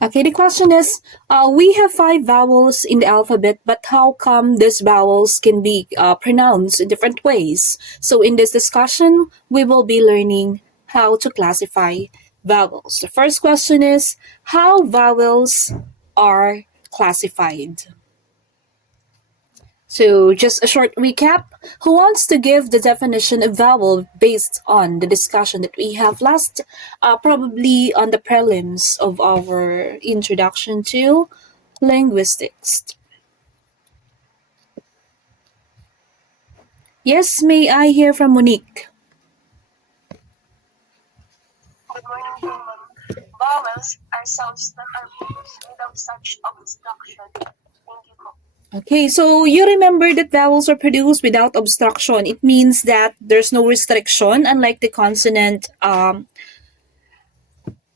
Okay, the question is, we have 5 vowels in the alphabet, but how come these vowels can be pronounced in different ways? So in this discussion, we will be learning how to classify vowels. The first question is, how vowels are classified? So, just a short recap. Who wants to give the definition of vowel based on the discussion that we have last, probably on the prelims of our introduction to linguistics? Yes, may I hear from Monique? Good morning po, ma'am. Vowels are sounds that are produced without such obstruction. Thank you po. Okay, so you remember that vowels are produced without obstruction. It means that there's no restriction, unlike the consonant.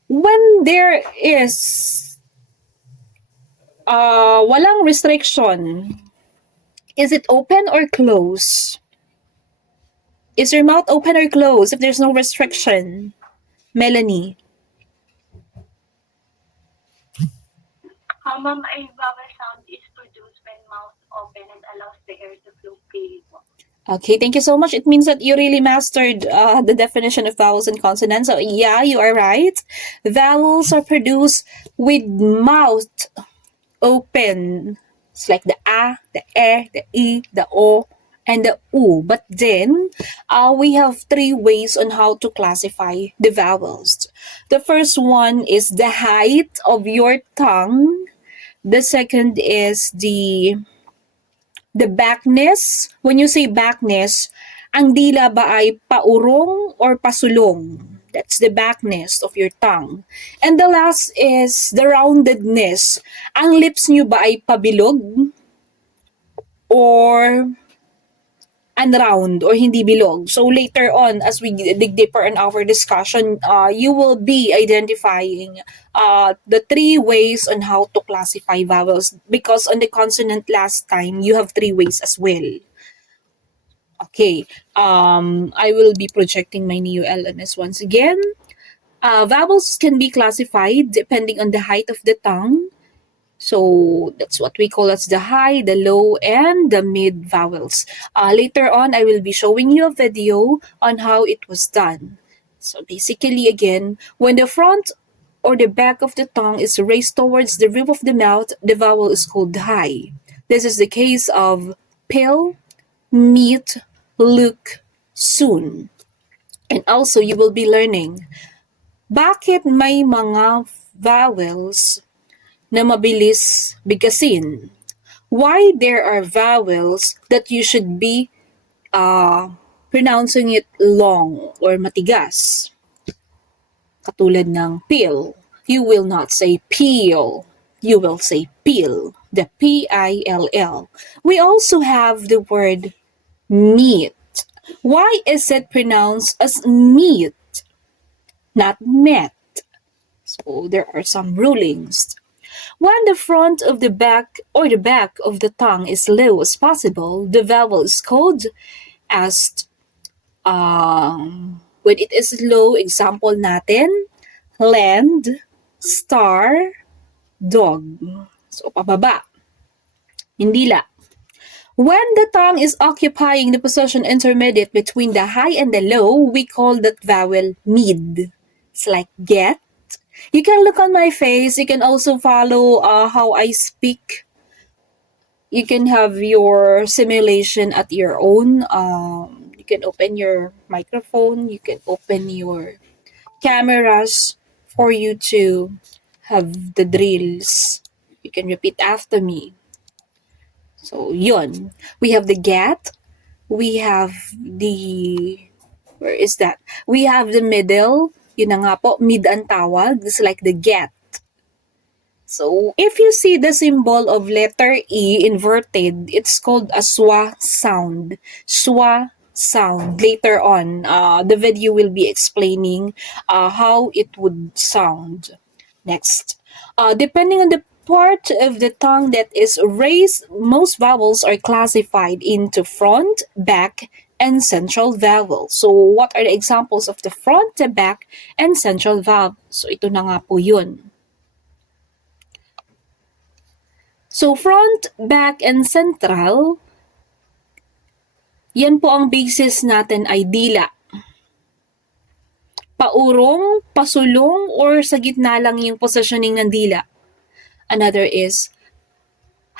When there is walang restriction, is it open or closed? Is your mouth open or closed if there's no restriction? Melanie. Ma'am, a vowel sound is produced when mouth open and allows the air to flow freely po. Okay, thank you so much. It means that you really mastered the definition of vowels and consonants. So, yeah, you are right. Vowels are produced with mouth open. It's like the A, the E, the I, the O, and the U. But then, we have 3 ways on how to classify the vowels. The first one is the height of your tongue. The second is the backness. When you say backness, ang dila ba ay paurong or pasulong? That's the backness of your tongue. And the last is the roundedness. Ang lips nyo ba ay pabilog or unround or hindi bilog? So later on, as we dig deeper in our discussion, you will be identifying the 3 ways on how to classify vowels, because on the consonant last time, you have 3 ways as well. Okay, I will be projecting my Neo LMS once again. Vowels can be classified depending on the height of the tongue. So that's what we call as the high, the low, and the mid vowels. Later on, I will be showing you a video on how it was done. So basically, again, when the front or the back of the tongue is raised towards the roof of the mouth, the vowel is called high. This is the case of pill, meet, look, soon. And also, you will be learning, bakit may mga vowels na mabilis bigkasin? Why there are vowels that you should be pronouncing it long or matigas? Katulad ng pill. You will not say peel. You will say peel. The P-I-L-L. We also have the word meat. Why is it pronounced as meat, not met? So there are some rulings. When the front of the back or the back of the tongue is low as possible, the vowel is called as when it is low, example natin, land, star, dog. So pababa. Hindila. When the tongue is occupying the position intermediate between the high and the low, we call that vowel mid. It's like get. You can look on my face. You can also follow how I speak. You can have your simulation at your own. You can open your microphone. You can open your cameras for you to have the drills. You can repeat after me. So, yun. We have the get. We have the... Where is that? We have the middle. Yun na nga po, mid ang tawag. It's like the get. So, if you see the symbol of letter E inverted, it's called a schwa sound. Schwa sound. Later on, the video will be explaining how it would sound. Next. Depending on the part of the tongue that is raised, most vowels are classified into front, back, and central vowel. So, what are the examples of the front, the back, and central vowel? So, ito na nga po yun. So, front, back, and central, yan po ang basis natin ay dila. Paurong, pasulong, or sa gitna lang yung positioning ng dila. Another is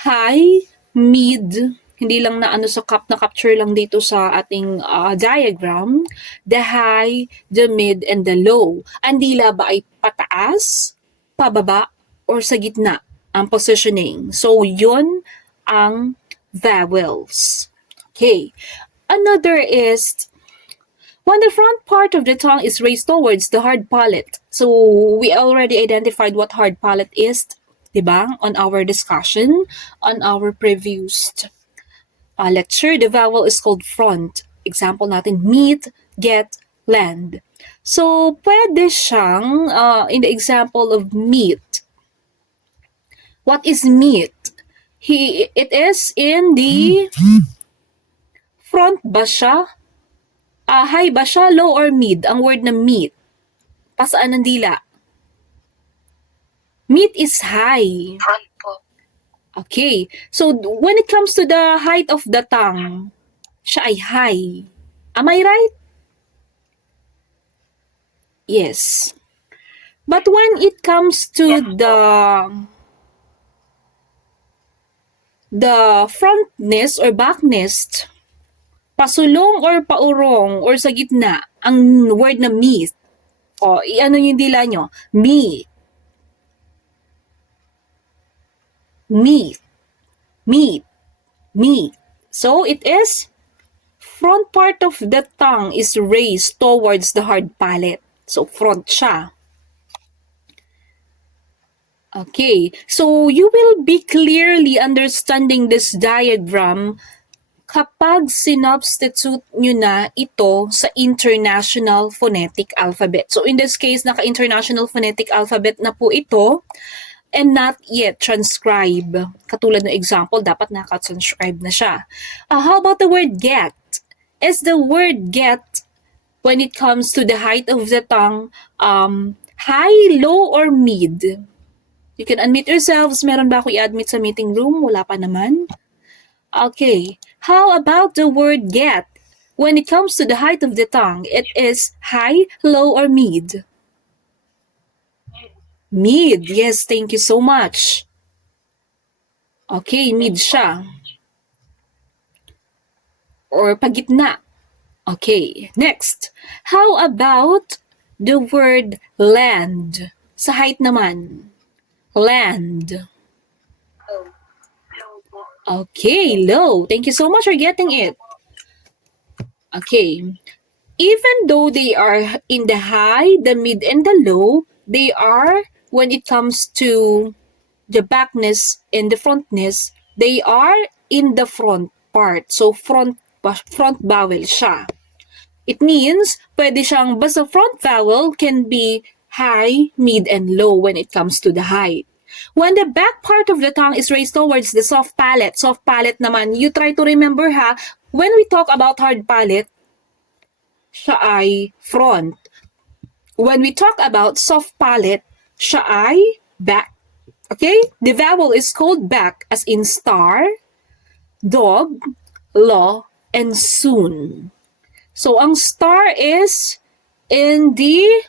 high, mid, hindi lang na ano sa na-capture lang dito sa ating diagram, the high, the mid, and the low. Ang dila ba ay pataas, pababa, or sa gitna ang positioning? So, yun ang vowels. Okay. Another is when the front part of the tongue is raised towards the hard palate. So, we already identified what hard palate is, diba? On our discussion, on our previous lecture, the vowel is called front. Example natin, meet, get, land. So, pwede siyang, in the example of meet, what is meet? It is in the front ba siya? High ba siya, low or mid? Ang word na meet. Pasaan ng dila? Meet is high. Front po. Okay. So, when it comes to the height of the tongue, siya ay high. Am I right? Yes. But when it comes to the frontness or backness, pasulong or paurong or sa gitna, ang word na meet. O, ano yung dila nyo? Meet. Meet. Meet. Meet. So, it is front part of the tongue is raised towards the hard palate. So, front siya. Okay. So, you will be clearly understanding this diagram kapag sinubstitute nyo na ito sa International Phonetic Alphabet. So, in this case, naka-International Phonetic Alphabet na po ito and not yet transcribe. Katulad ng example, dapat naka-transcribe na siya. How about the word get? Is the word get, when it comes to the height of the tongue, high, low, or mid? You can unmute yourselves. Meron ba ako i-admit sa meeting room? Wala pa naman. Okay. How about the word get? When it comes to the height of the tongue, it is high, low, or mid? Mid. Yes, thank you so much. Okay, mid siya. Or pagitna. Okay, next. How about the word land? Sa height naman. Land. Low po. Okay, low. Thank you so much for getting it. Okay. Even though they are in the high, the mid, and the low, they are, when it comes to the backness and the frontness, they are in the front part. So, front vowel siya. It means, pwede siyang, basta front vowel can be high, mid, and low when it comes to the height. When the back part of the tongue is raised towards the soft palate naman, you try to remember ha, when we talk about hard palate, siya ay front. When we talk about soft palate, siya ay back. Okay? The vowel is called back as in star, dog, law, and soon. So, ang star is in the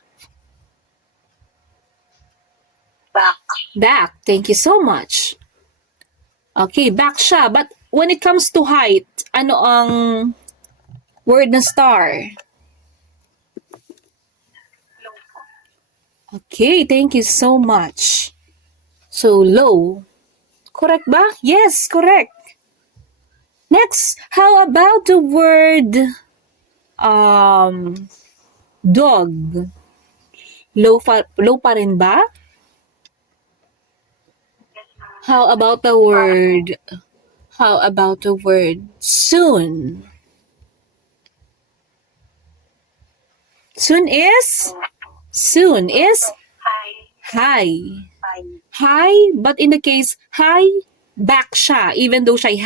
back. Thank you so much. Okay, back siya. But when it comes to height, ano ang word na star? Low po. Okay, thank you so much. So, low. Correct ba? Yes, correct. Next, how about the word dog? Low pa rin ba? How about the word soon? Soon is high. High, but in the case, high, back siya. Even though siya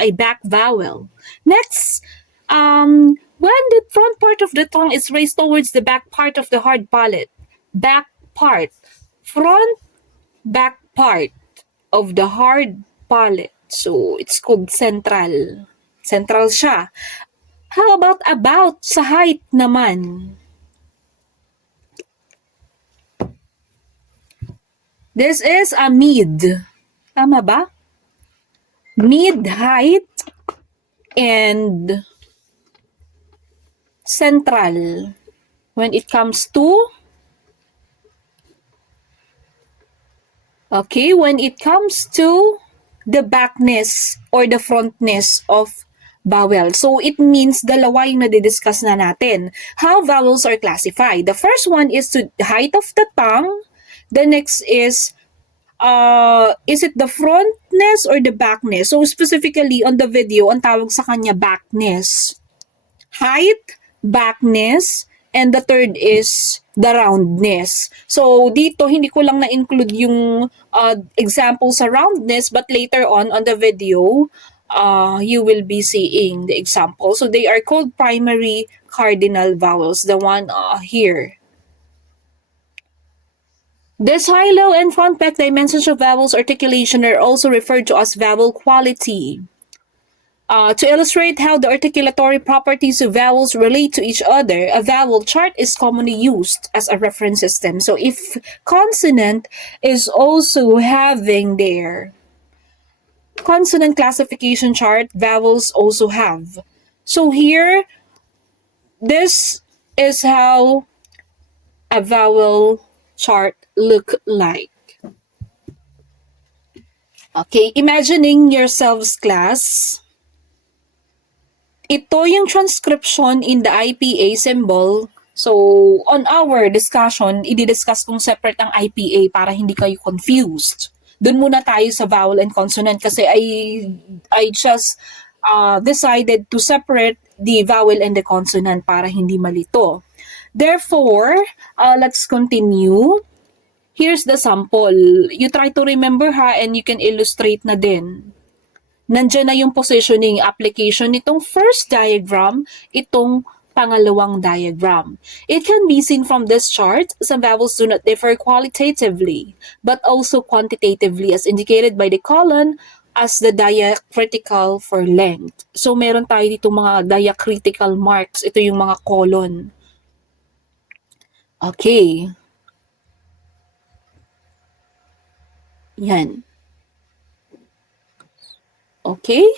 ay back vowel. Next, when the front part of the tongue is raised towards the back part of the hard palate. Back part. Front, back part of the hard palate. So, it's called central. Central siya. How about sa height naman? This is a mid. Tama ba? Mid height and central. When it comes to when it comes to the backness or the frontness of vowel. So, it means dalawa yung nadidiscuss na natin. How vowels are classified. The first one is to the height of the tongue. The next is it the frontness or the backness? So, specifically on the video, ang tawag sa kanya backness. Height, backness, and the third is the roundness. So, dito, hindi ko lang na-include yung example sa roundness, but later on the video, you will be seeing the example. So, they are called primary cardinal vowels, the one here. This high, low, and front back dimensions of vowels articulation are also referred to as vowel quality. To illustrate how the articulatory properties of vowels relate to each other, a vowel chart is commonly used as a reference system. So if consonant is also having their consonant classification chart, vowels also have. So here, this is how a vowel chart look like. Okay, imagining yourselves, class. Ito yung transcription in the IPA symbol. So, on our discussion, i-discuss kung separate ang IPA para hindi kayo confused. Doon muna tayo sa vowel and consonant kasi I just decided to separate the vowel and the consonant para hindi malito. Therefore, let's continue. Here's the sample. You try to remember and you can illustrate na din. Nandiyan na yung positioning application nitong first diagram, itong pangalawang diagram. It can be seen from this chart, some vowels do not differ qualitatively, but also quantitatively as indicated by the colon as the diacritical for length. So, meron tayo dito mga diacritical marks. Ito yung mga colon. Okay. Yan. Okay?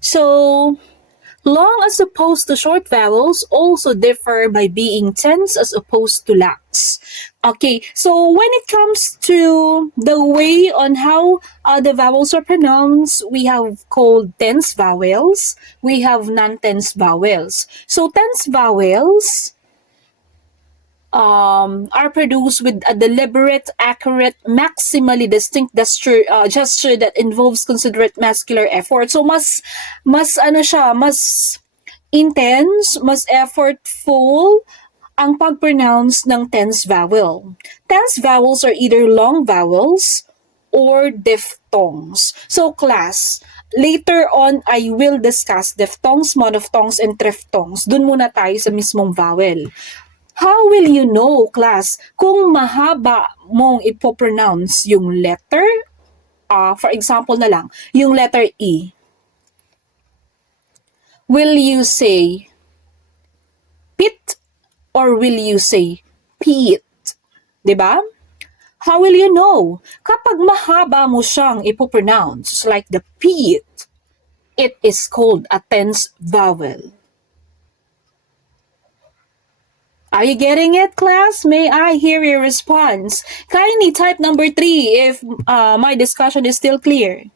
So, long as opposed to short vowels also differ by being tense as opposed to lax. Okay, so when it comes to the way on how the vowels are pronounced, we have called tense vowels, we have non-tense vowels. So tense vowels are produced with a deliberate, accurate, maximally distinct gesture that involves considerate muscular effort. So mas intense, mas effortful ang pag-pronounce ng tense vowel. Tense vowels are either long vowels or diphthongs. So class, later on I will discuss diphthongs, monophthongs, and triphthongs. Dun muna tayo sa mismong vowel. How will you know, class, kung mahaba mong ipopronounce yung letter? For example na lang, yung letter E. Will you say pit or will you say pit? Diba? How will you know? Kapag mahaba mo siyang ipopronounce, like the pit, it is called a tense vowel. Are you getting it, class? May I hear your response? Kindly type number 3 if my discussion is still clear.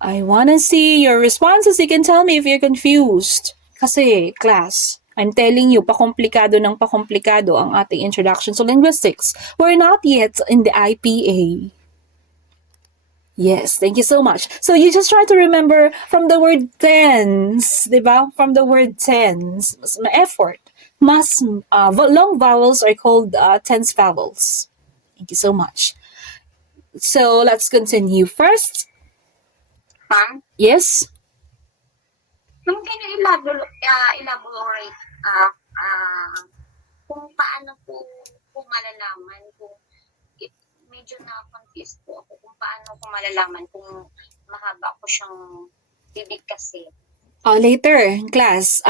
I wanna see your responses. You can tell me if you're confused. Kasi, class, I'm telling you, pakomplikado ng pakomplikado ang ating introduction to linguistics. We're not yet in the IPA. Yes, thank you so much. So you just try to remember from the word tense, diba? From the word tense, mas effort. Long vowels are called tense vowels. Thank you so much. So let's continue. First, Ma'am, yes? can you elaborate kung paano po malalaman kung medyo na-confused po ako kung paano paano ko malalaman kung mahaba ko siyang bibigkasin? Later, class,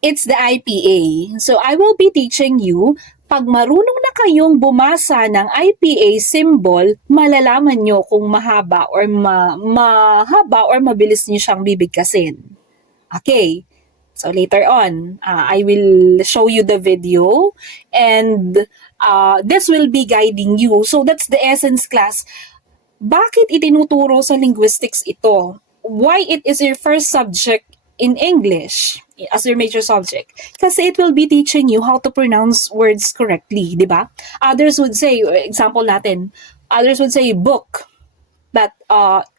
it's the IPA. So, I will be teaching you, pag marunong na kayong bumasa ng IPA symbol, malalaman nyo kung mahaba or mahaba or mabilis nyo siyang bibigkasin. Okay. So, later on, I will show you the video and this will be guiding you. So, that's the essence, class. Bakit itinuturo sa linguistics ito? Why it is your first subject in English as your major subject? Kasi it will be teaching you how to pronounce words correctly, di ba? Others would say, example natin, others would say book, that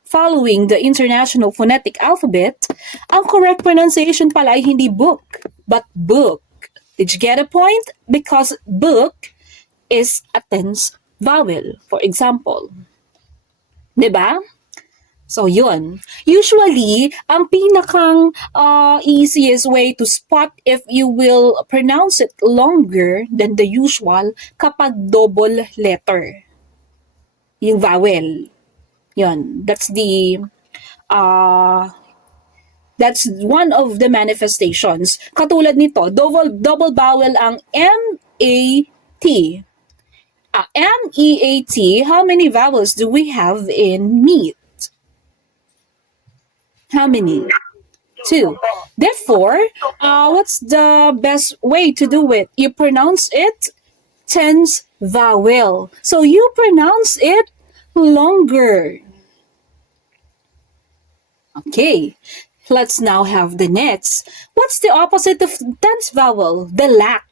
following the International Phonetic Alphabet, ang correct pronunciation pala ay hindi book, but book. Did you get a point? Because book is a tense vowel, for example. Diba? So, yun. Usually, ang pinakang easiest way to spot if you will pronounce it longer than the usual kapag double letter. Yung vowel. Yun. That's one of the manifestations. Katulad nito, double vowel ang M-A-T. M-E-A-T, how many vowels do we have in meat? How many? 2. Therefore, what's the best way to do it? You pronounce it tense vowel. So you pronounce it longer. Okay, let's now have the next. What's the opposite of tense vowel? The lax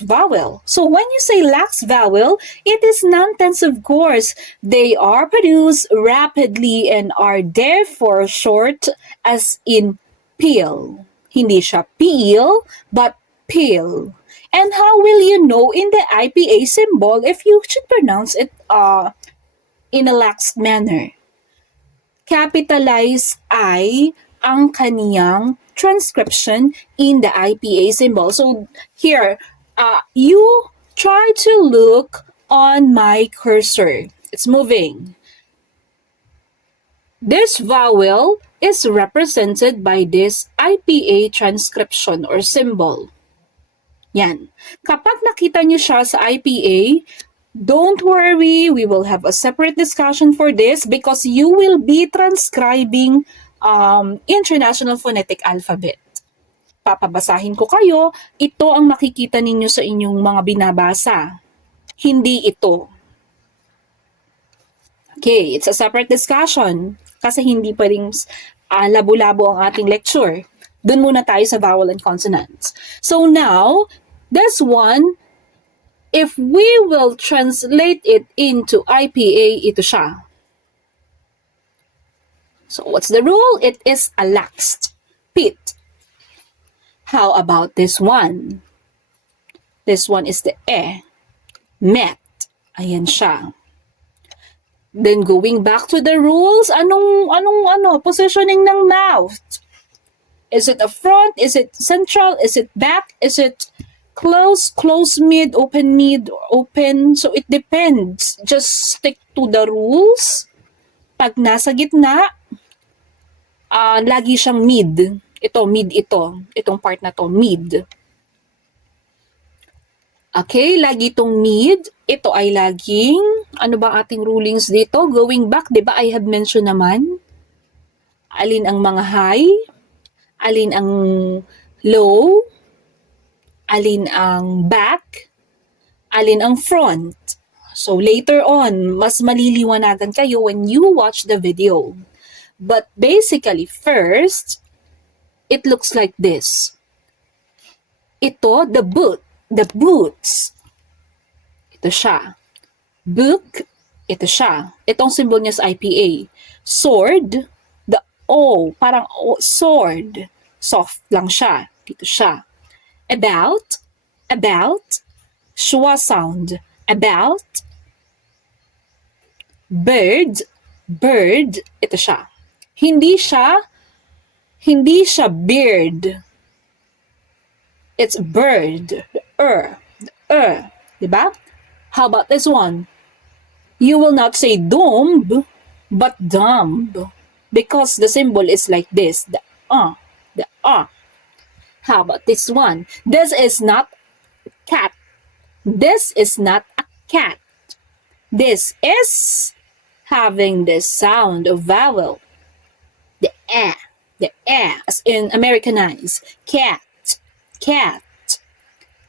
vowel. So when you say lax vowel, it is non-tense, of course. They are produced rapidly and are therefore short, as in peel. Hindi siya peel, but peel. And how will you know in the IPA symbol if you should pronounce it in a lax manner? Capitalize I ang kaniyang transcription in the IPA symbol. So here, you try to look on my cursor. It's moving. This vowel is represented by this IPA transcription or symbol. Yan. Kapag nakita nyo siya sa IPA, don't worry, we will have a separate discussion for this because you will be transcribing International Phonetic Alphabet. Papabasahin ko kayo, ito ang makikita ninyo sa inyong mga binabasa. Hindi ito. Okay, it's a separate discussion kasi hindi pwedeng labo-labo ang ating lecture. Doon muna tayo sa vowel and consonants. So now, this one, if we will translate it into IPA, ito siya. So what's the rule? It is a laxed pit. How about this one? This one is the met. Ayan siya. Then going back to the rules, anong positioning ng mouth? Is it a front? Is it central? Is it back? Is it close, mid, open, open? So it depends. Just stick to the rules. Pag nasa gitna, lagi siyang mid. Ito, mid ito. Itong part na to, mid. Okay, lagi itong mid. Ito ay laging, ano ba ating rulings dito? Going back, di ba I have mentioned naman? Alin ang mga high? Alin ang low? Alin ang back? Alin ang front? So later on, mas maliliwanagan kayo when you watch the video. But basically, first, it looks like this. Ito, the boots. Ito siya. Book, ito siya. Itong symbol niya sa IPA. Sword, the O, parang O, sword. Soft lang siya. Dito siya. About, schwa sound. About, bird, ito siya. Hindi siya beard. It's bird. Diba? How about this one? You will not say dumb, but dumb. Because the symbol is like this, the How about this one? This is not cat. This is not a cat. This is having the sound of vowel. The as in Americanized. Cat, cat.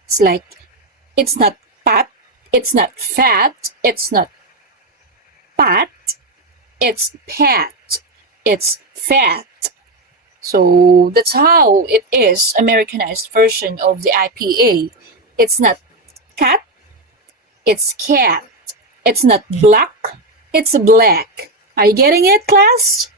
It's like, it's not pat, it's not fat, it's not pat, it's pat, it's fat. So that's how it is, Americanized version of the IPA. It's not cat, it's cat. It's not black, it's black. Are you getting it, class?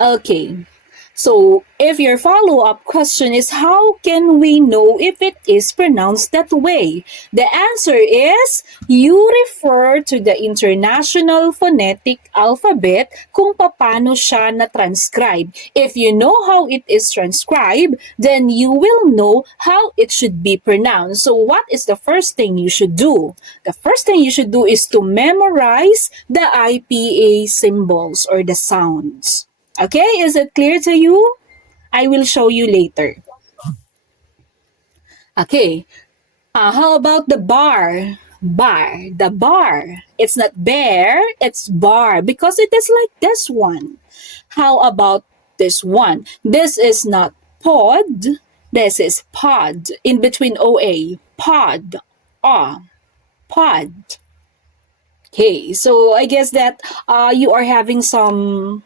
Okay. So, if your follow-up question is how can we know if it is pronounced that way? The answer is you refer to the International Phonetic Alphabet kung paano siya na-transcribe. If you know how it is transcribed, then you will know how it should be pronounced. So, what is the first thing you should do? The first thing you should do is to memorize the IPA symbols or the sounds. Okay, is it clear to you? I will show you later. Okay, how about the bar? Bar, the bar. It's not bear, it's bar because it is like this one. How about this one? This is not pod, this is pod. In between OA, pod, pod. Okay, so I guess that you are having some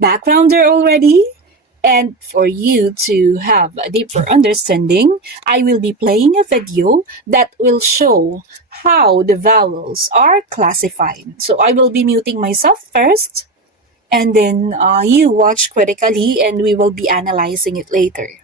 background there already. And for you to have a deeper understanding, I will be playing a video that will show how the vowels are classified. So I will be muting myself first, and then you watch critically, and we will be analyzing it later.